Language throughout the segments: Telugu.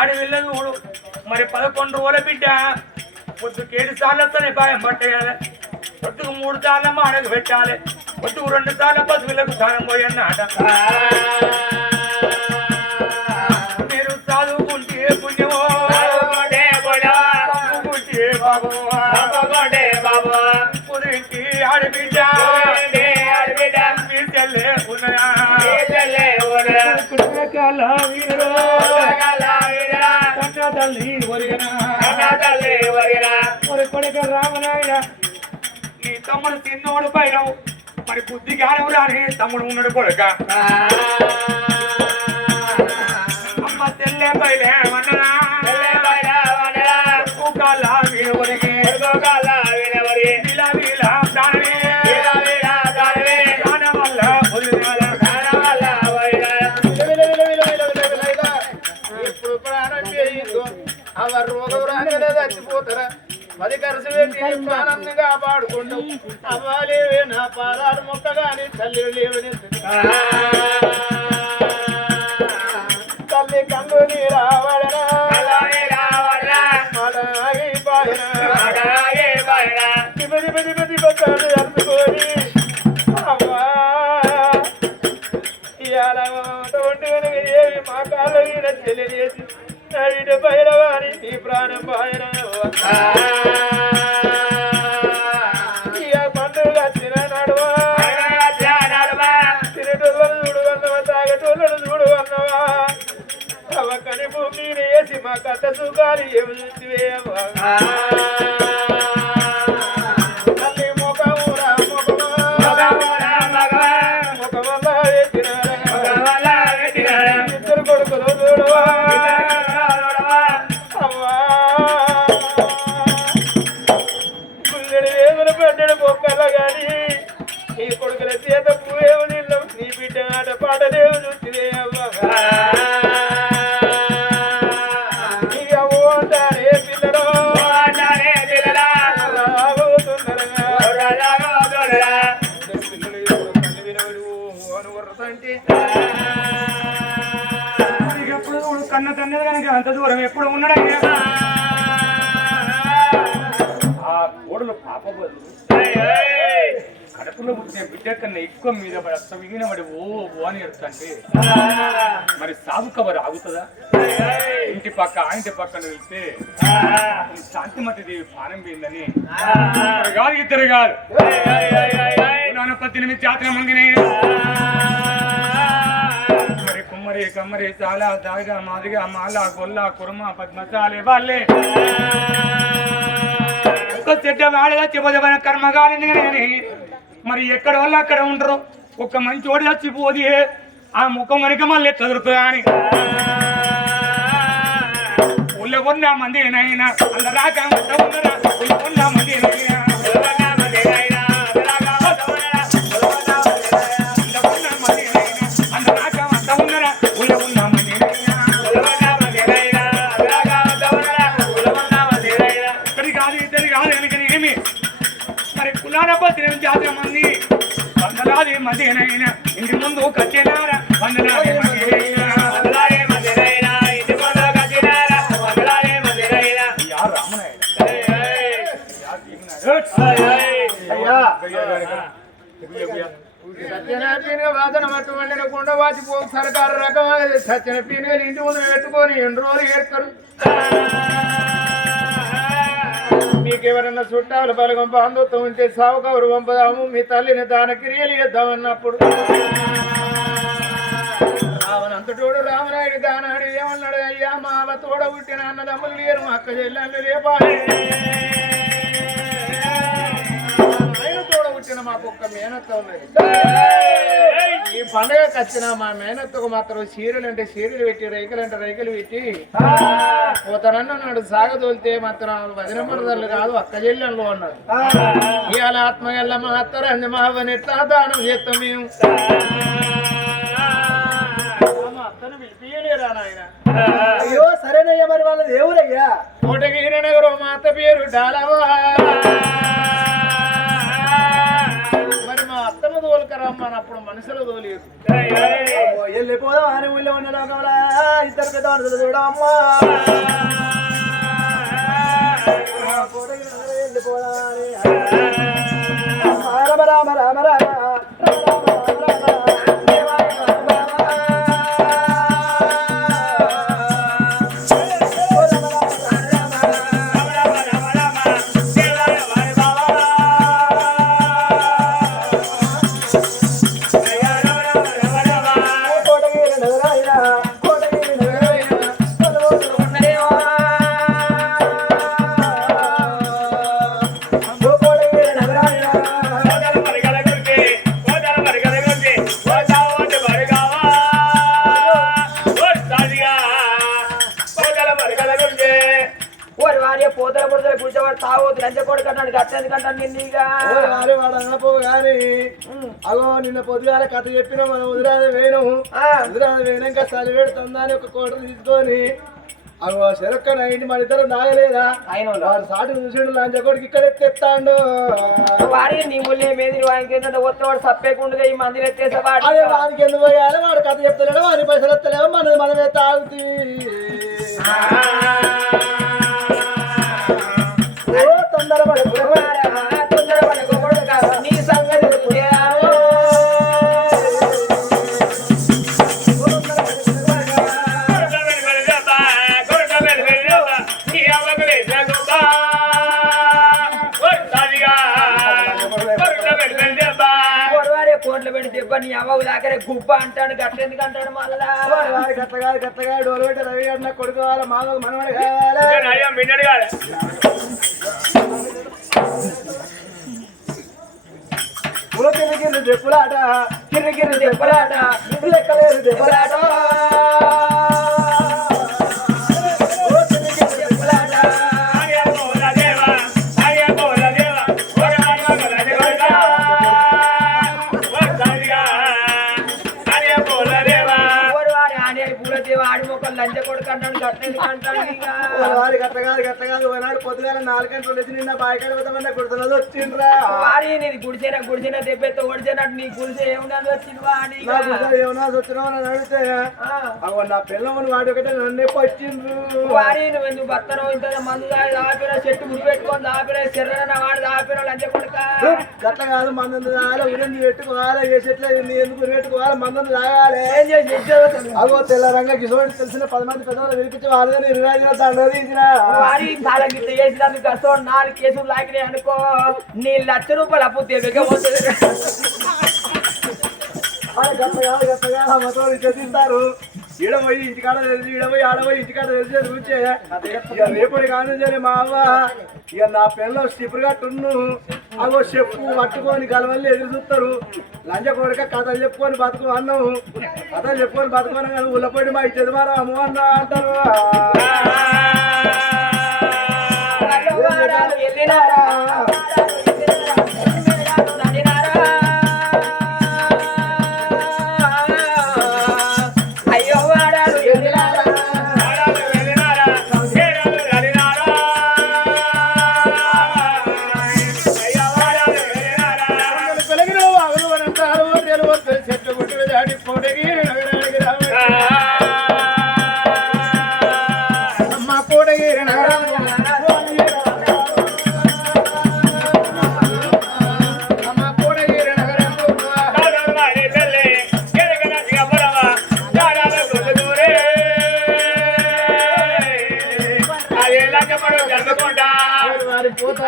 ఆడి వెళ్ళదు ఊడు మరి పదకొండు రోజుల బిడ్డ పొద్దుకు ఏడు సార్లతోనే భయం పట్టేయాలి పొద్దుకు మూడు సార్లు మాడకు పెట్టాలి పొద్దుకు రెండు సార్లు పశువులకు స్నానం పోయన్నాట కన్న తల్లి ఒరిగనా. మరి కొడుక రామనాయన నీ తమ్ముడు తిన్నోడు పైన మరి బుద్ధి జ్ఞానం రాని తమ్ముడు ఉన్నాడు కొడుక. అమ్మ తెల్లే పైలే పది ఖర్చు పెట్టి ప్రాణాన్ని కాపాడుకుంటూ అవ్వాలేవే నా పాదాలు మొక్కగాని తల్లి లేవని తల్లి కంగు నీరావడనా అలాగే బాయనా దిబది బది బది బతాలు అందుకొని అమ్మా కోడలు పాప కడుపులో పుట్టిన బిడ్డ కన్నా ఎక్కువ మీద పడి అత్త మిగిలిన వాడి ఓ ఓ అని ఎడుతుంటే మరి సాగు కబర్ ఆగుతుందా? ఇంటి పక్క ఆ ఇంటి పక్కన వెళ్తే శాంతిమతి దేవి ప్రాణం పోయిందని. కాదు ఇద్దరు కాదు. పద్దెనిమిది జాతర మరి కుమ్మరి కమ్మరి చాలా దాగా మాదిగా మాల గొల్ల కుర్మ పద్మశాలి వాళ్ళే. ఒక చెడ్డ వాడగా చెప్పదమైన కర్మగాలిని కానీ మరి ఎక్కడ వాళ్ళు అక్కడ ఉండరు. ఒక మంచి ఓడి చచ్చిపోది ఆ ముఖం కనుక మళ్ళీ ఎట్లా అని. ఊళ్ళో ఉన్న మంది నైనా అందరు రాక అంతా ఉన్నరా ఉన్న మంది నైనా వందలాది మంది అయినా ఇంటి ముందు కచ్చేనారా వందలాది మంది యా రామనాయుడు. యా భీమనాయుడు సత్యనారాయణ వాదన మట్టు వండిన కుండ వాచి పో సర్కారు రకమైన సత్యన పీనుగలు ఇంటి ముందు పెట్టుకొని ఎన్ని రోజులు ఏడుతారు ఎవరన్నా చుట్టాలు బలగం బాంధుత్వం ఉంటే సావు కౌరు పంపదాము మీ తల్లిని దాన క్రియలు చేద్దామన్నప్పుడు. రావణంతటోడు రామనాయుడు దానాడు ఏమన్నాడు? అయ్యా మా అవ్వ తోడ పుట్టిన అన్నదమ్ములు లేరు మా అక్క చెల్లెళ్ళు లేపాలి. పుట్టిన మాకు ఒక్క మేనత్త ఉన్నది. ఈ పండగకి వచ్చిన మా మేనత్తకు మాత్రం చీరలు అంటే చీరలు పెట్టి రైకలు అంటే రైకలు పెట్టి పోతానన్నాడు సాగదోలితే మాత్రం వదిన మరదలు కాదు అక్క చెల్లెళ్ళు అన్నారు. ఇవాళ ఆత్మగల్ల మా అత్తరంది మా ఎట్లా దానం చేస్తాం మేము? పిలిపియలేరా నాయన? అయ్యో సరేనయ్యా మరి వాళ్ళది ఎవరయ్యా కోటగిరి నగరం మా అత్త పేరు డాలవా. మరి మా అత్తను తోలుకరమ్మని అప్పుడు మనసులో తోలేదు అమ్మో, వెళ్ళిపోదాం అని ఊళ్ళో ఉన్న లోకంలో ఇద్దరు పెద్ద మనుషులు చూడమ్మా వెళ్ళిపోదాం. రామ రామ రామ వారి పోతల పొడతల కూర్చోవాడు తాగోదు లంచ కొడుకు అన్నాడు గట్టేది కంటాను నిన్నీగా వాడు అగో నిన్న పొద్దుగాల కథ చెప్పిన మనం ఉదిరాద వేణు ఉదిరాద వేణంగా చలి పెడుతుందా అని ఒక కోట తీసుకొని అగో చెరక్క నైంటి మన ఇద్దరు ఆయన వాడు సాటి చూసిండు లంచ కొడుకు ఇక్కడ ఎత్తేస్తాడు వారి నీ ముళ్ళే మీద వానికి ఏంటంటే ఒత్తవాడు సప్పేకుండా ఈ మందిని ఎత్తేసేవాడు అదే వాడికి ఎందుకు పోయాలి? వాడు కథ చెప్తలేడు వాడి పైసలు ఎత్తలేవు మనది మనమే తాగుతీ. కోట్లు పెట్టి దెబ్బ నీ అవ్వకు దాకరే గుబ్బ అంటాడు గట్టెందుకు అంటాడు మళ్ళా వాడి గట్టగా గట్టగా డోలు పెట్టి రవి గారు నాకు కొడుకు కావాలి మామకు మనవాడు కావాలి ఓ కింద కింద చెప్పులాట కింద కింద చెప్పులాట లెక్కలేదు చెప్పులాట. ఓ ఆడి మొక్కలు లంచ కొడుకు అంటాడు గట్టెందుకు అంటాడు ఇక వారి గట్టగాదు గట్టగాదు ఓనాడు పొద్దుగాల నాలుగు గంటలు వచ్చి నిన్న బాయికాడ పోతామన్న కుడుతున్నది వచ్చిండ్రా. వారి నీది గుడిసేన గుడిసేన దెబ్బతో ఓడిచేనట్టు నీ గుడిసే ఏమున్నది వచ్చింది వాడి నా ఏమన్నా వచ్చినావు అని అడిగితే అవ్వ నా పిల్లమని వాడి ఒకటే నన్ను వచ్చిండ్రు వారి నువ్వు ఎందుకు బత్తనం ఇంత మందు తాగి దాపిన చెట్టు గురి పెట్టుకొని దాపిన చెర్రన వాడు దాపిన లంచ కొడుక. గట్ల కాదు మందు తాగాలి ఉదయం పెట్టుకోవాలి ఏ చెట్లు ఎందుకు పెట్టుకోవాలి మందు తాగాలి. ఏం చేసి? అగో తెల్ల రంగ కిషోర్ తెలిసిన పది మంది పెద్దవాళ్ళు వినిపించి వాళ్ళని ఇరవై ఐదు దండది ఇచ్చిన వారి కాలం గిట్ల చేసినందుకు కష్టం నాలుగు కేసులు లాగినాయి అనుకో నీ లక్ష రూపాయలు అప్పు తెగపోతుంది గట్ల చదివిస్తారు ఈడపోయి ఇంటికాడ తెలిసి ఈడపోయి ఆడపోయి ఆడ పోయి ఇంటికాడ తెలిసి చూచే ఇక రేపటి కానుంచని మా అవ్వ ఇక నా పిల్లలు స్టిప్పులు కట్టును అగో చెప్పు పట్టుకొని గలవల్లి ఎదురు చూస్తారు లంచ కొడుక కథలు చెప్పుకొని బతుకు అన్నాము కథలు చెప్పుకొని బతుకున్నాం కానీ ఉల్లపోయి మా ఇచ్చేది మారా అమ్మ అన్న అంటారు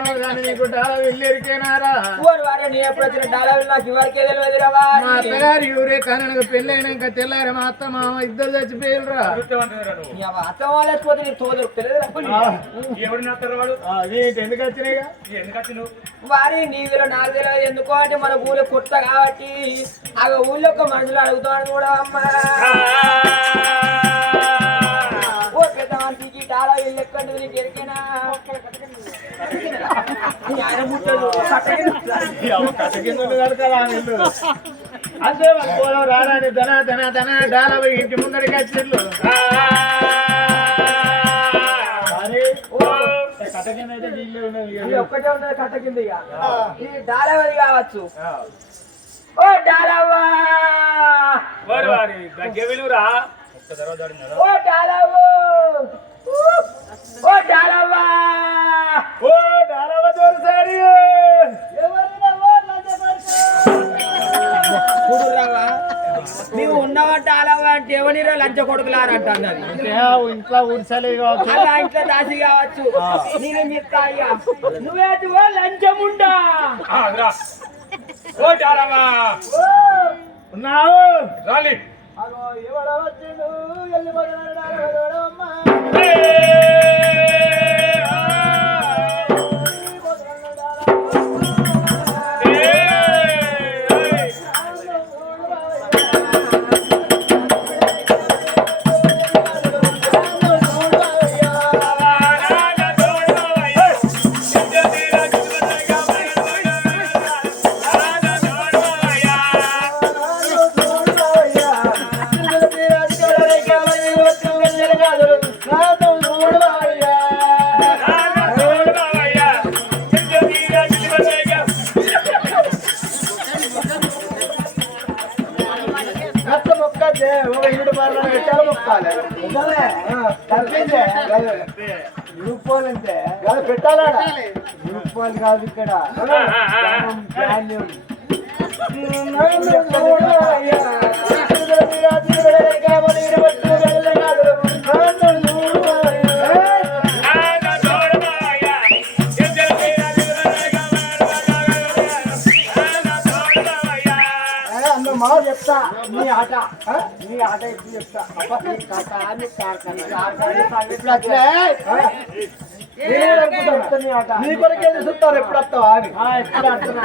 వారి పోతాను కానీ నీకు డాల వెళ్ళిరికేనారా మా. అత్తగారు ఊరే కానీ నాకు పెళ్ళైనాక తెల్లారి మా అత్త మామ ఇద్దరు చచ్చిపోయినరా ఎవరు ఎందుకు వచ్చినాయిగా? వారి నీదిలో నాకు తెలియదు. ఎందుకు అంటే మన ఊళ్ళో కొత్త కాబట్టి ఆ ఊళ్ళో ఒక మనుషులు అడుగుతాడు కూడా అమ్మ. ఓ పెద్ద మనిషికి డాలా ఇల్లు ఎక్కడ నీకు ఎరికేనా? అంతే వాళ్ళు పోదాం రారాని ధన ధన ధన డాల పోయి ఇంటి ముందరికి అరే కథ కింద అయితే నీళ్ళే ఉన్నది ఇది ఒక్కటే ఉన్నది కట్ట కింద ఇక. ఈ డాలవది కావచ్చు. ఓ డాలవ్వా! వారి వారి గగ్గె విలువరా? ఓ డాలవ్వ! ఓ డాలవ్వ! ఓ చూడురావా నీవు డాలవ్వ అంటే ఎవరిరా లంచ ఇంట్లో ఊడ్చాలి కావచ్చు. అలా ఇంట్లో దాసి కావచ్చు. నేనేం అయ్యా రా. ఓ జారమ్మా ఉన్నావు? రాలి. పెట్టాలా చెప్తా అబ్బా, అట్లే. నీ కొరకే చూస్తారు ఎప్పుడు వస్తావా అని ఎప్పుడు వస్తున్నా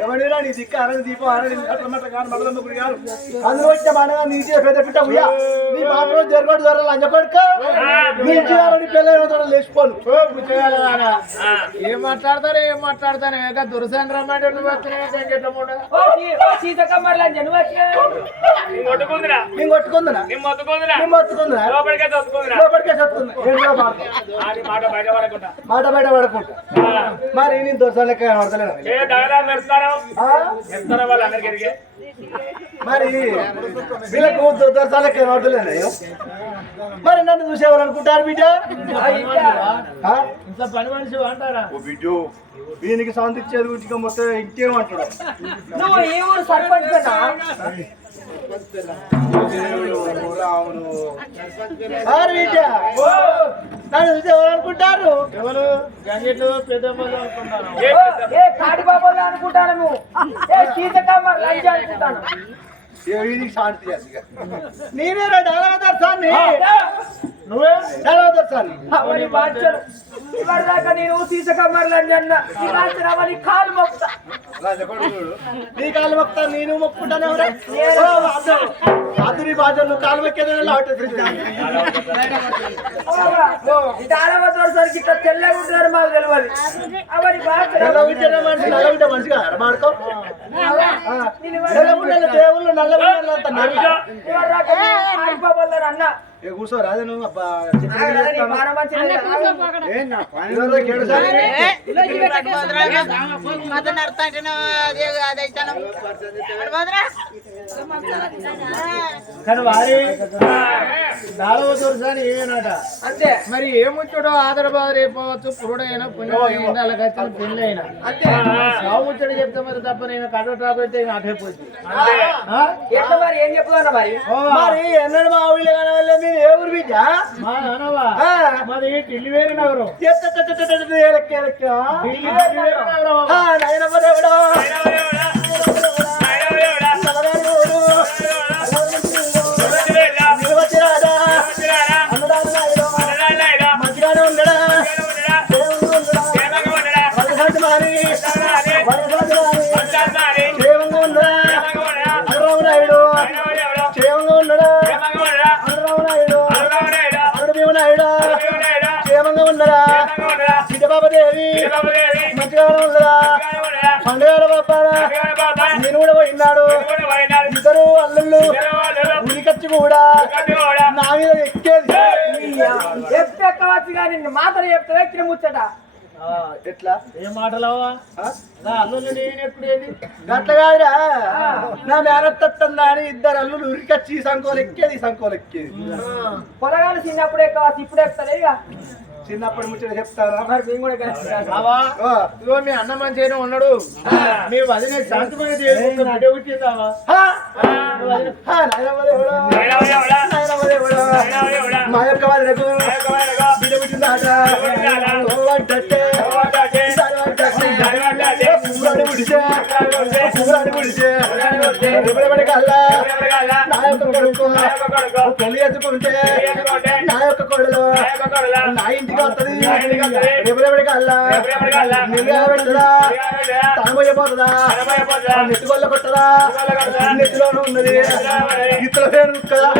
ఎవడిరా నీ దిక్క? అరని దీపం అందులో వచ్చిన నీచే పెద్ద పిట్ట ఉయ్యా. నీ జరగడు నీ ఇంటి పిల్లలు లేచిపోను. ఏం మాట్లాడతారు ఏం మాట్లాడతాను ఏక దురసంద్ర రమ్మంటే నువ్వు వచ్చినా నేను కొట్టుకుందినా? నేను లోపలికే చదువుకుందిరా లోపలికే చదువుకుంది ఏడుగా బాగా. అది మాట బయట మాట బయట పడకుండా మరి నేను దొరస లెక్క ఏ ఎరిగే మరి వీళ్ళకు దొ- దొరస లెక్క కనబడతలేను నేను. మరి నన్ను చూసేవాళ్ళు అనుకుంటారు బిడ్డ పని మనిషి అంటారా? వీనికి శాంతి ఇచ్చేది ఉచిగా మొత్తం ఇంకేమంటాడు నువ్వు ఊరు సర్పంచ్ అనుకుంటారు? ఎవరు? గంగిట్లు పెద్దమ్మ అనుకుంటాను ఏ అనుకుంటాను సీతకమ్మర్ లంచ అనుకుంటాను. ఏ వీనికి శాంతి ఇయ్యాలి ఇక. నేనే రా డాలవ దర్శాన్ని నువ్వే డాలవ దర్శాన్ని అవని బాధ్యలు ఇవాళ దాకా నేను సీతకమ్మర్ లంచ అన్న. ఇలాంటి అవని కాలు మొక్తా. నీ కాలు మొక్తా నేను మొక్కుంటాను ఎవరా అదురి బాజ నువ్వు కాలు మొక్కేది చాలా దొరసరికి ఇట్లా తెల్లగా ఉంటారు మాకు తెలియదు అవని బాధ్యలు నల్ల మనిషి నల్ల బిడ్డ మనిషి అన్న ఏ కూర్చో రాదు నువ్వు. అబ్బా? కానీ వారి నాలుగవ దొరసాని ఏమేనట? అంతే. మరి ఏముచ్చుడో ఆదరబాదరు అయిపోవచ్చు పురుడైనా పుణ్యం అలాగ పెళ్ళి అయినా అంతే. సాముచ్చడు చెప్తే మరి తప్ప నేను కట్ట టాప్ అయితే మరి? ఏం చెప్పుకున్నా మరి? మరి ఎన్నడు మా ఊళ్ళో కనవల్లే మీరు ఏ ఊరు బిడ్డ మా నాన్నవా ఆ. మాది ఢిల్లీ వేరు నగరం ఎత్త ఎత్త ఎత్త ఎత్త ఎత్త ఎలక్కి ఎలక్కి. ఢిల్లీ వేరు నగరం ఆ, నాయనమ్మ దేవుడా. నేను కూడా పోయినాడు. ఇద్దరు అల్లుళ్ళు ఉరికచ్చి కూడా నా మీద ఎక్కేది. ఎక్కవచ్చు కానీ మాత్రం చెప్తే ఎక్కిన ముచ్చట ఎట్లా? ఏ మాటలవా ఆ? నా అల్లుడు నేను ఎప్పుడు ఏది? గట్ల కాదురా. నా మేనత్తందా అని ఇద్దరు అల్లులు ఉరికచ్చి సంకోలు ఎక్కేది సంకోలు ఎక్కేది. పొలగాలు చిన్నప్పుడు ఎక్కవచ్చు ఇప్పుడు ఎక్కుతుంది ఇక చిన్నప్పటి ముచ్చట చెప్తారా? మరి మేము కూడా కలిసి మీ అన్న మంచిగానే ఉన్నాడు. మీ వదిన దేవుడా. మా యొక్క వాళ్ళకు బిడ్డ పుట్టిందాట పుడిచే. పుడిచే. కల్లా పెళ్ళి చేసుకుంటే నా యొక్క కొడుకు నా ఇంటికి వస్తుంది. తనబోయపోతుందా నెత్తిగొల్ల కొట్టదా? నెత్తిలోనే ఉన్నది. ఇతర పేరు కదా.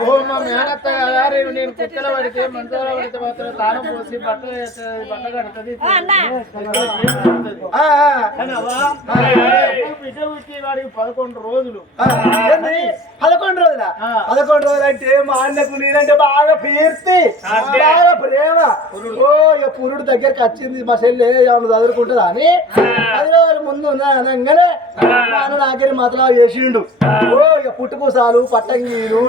ఓ మా మేనత్త కదా రేపు నేను కుక్కల పడితే మంచాల పడితే మాత్రం తానం పోసి బట్ట వేస్తది, బట్ట కడుతుంది. ఆ, ఆ, కానీ అవ్వా, బిడ్డ పుట్టి వాడికి పదకొండు రోజులు? పదకొండు రోజుల. పదకొండు రోజులు అంటే మా అన్నకు నేనంటే బాగా పీర్తి బాగా ప్రేమ. ఓ ఇక పురుడు దగ్గరికి వచ్చింది మా చెల్లి ఏమన్నా చదువుకుంటుందా అని. పది రోజుల ముందు ఉన్నా అనగానే మా అన్న నాకే మాత్రం చేసిండు. ఓ ఇక పుట్టుకూసాలు పట్టంగీలు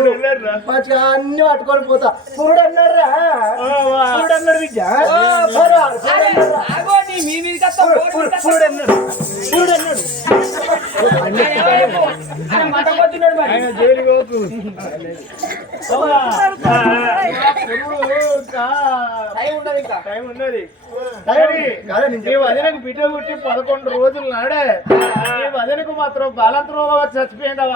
మంచిగా అన్ని పట్టుకొని పోతా. పురుడు విద్య? ఆయన జైలు పోతు టైం ఉన్నది వదినకు బిడ్డ పుట్టి పదకొండు రోజులు నాడే. వదినకు మాత్రం బలంతో చచ్చిపోయిందవా?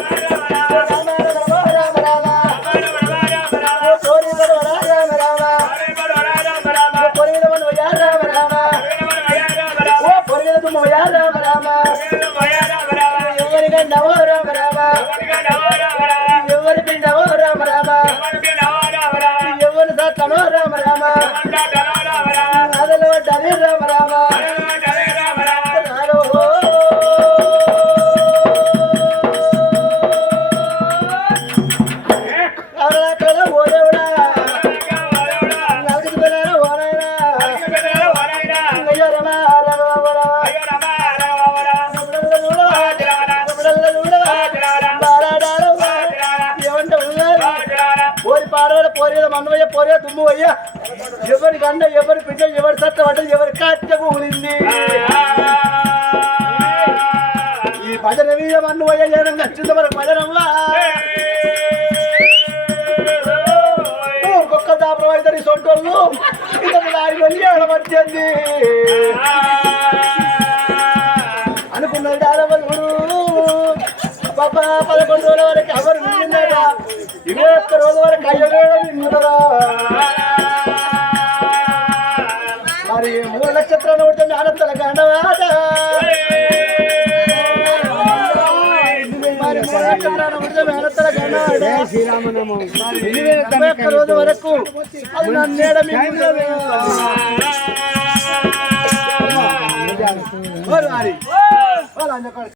ఎవరి గండవో రామ రామ ఎవరి పిండవో రామ రామ ఇద్దరి సొంటోళ్ళు ఇద్దరు సొంటోళ్ళు వచ్చేది ఏడవచ్చేది అనుకున్నది దారవలుడు పాప పదకొండు రోజుల వరకు ఎవరు నిన్నదా ఇరవై ఒక్క రోజుల వరకు అయ్యవేడ నిన్నదా మరి మూడు నక్షత్రాలు ఉంటే ఆనందల గండవాట ఉంటే మేనత్తల గండవాట ఇరవై ఒక్క రోజు వరకు అది నన్ను నీడ మీద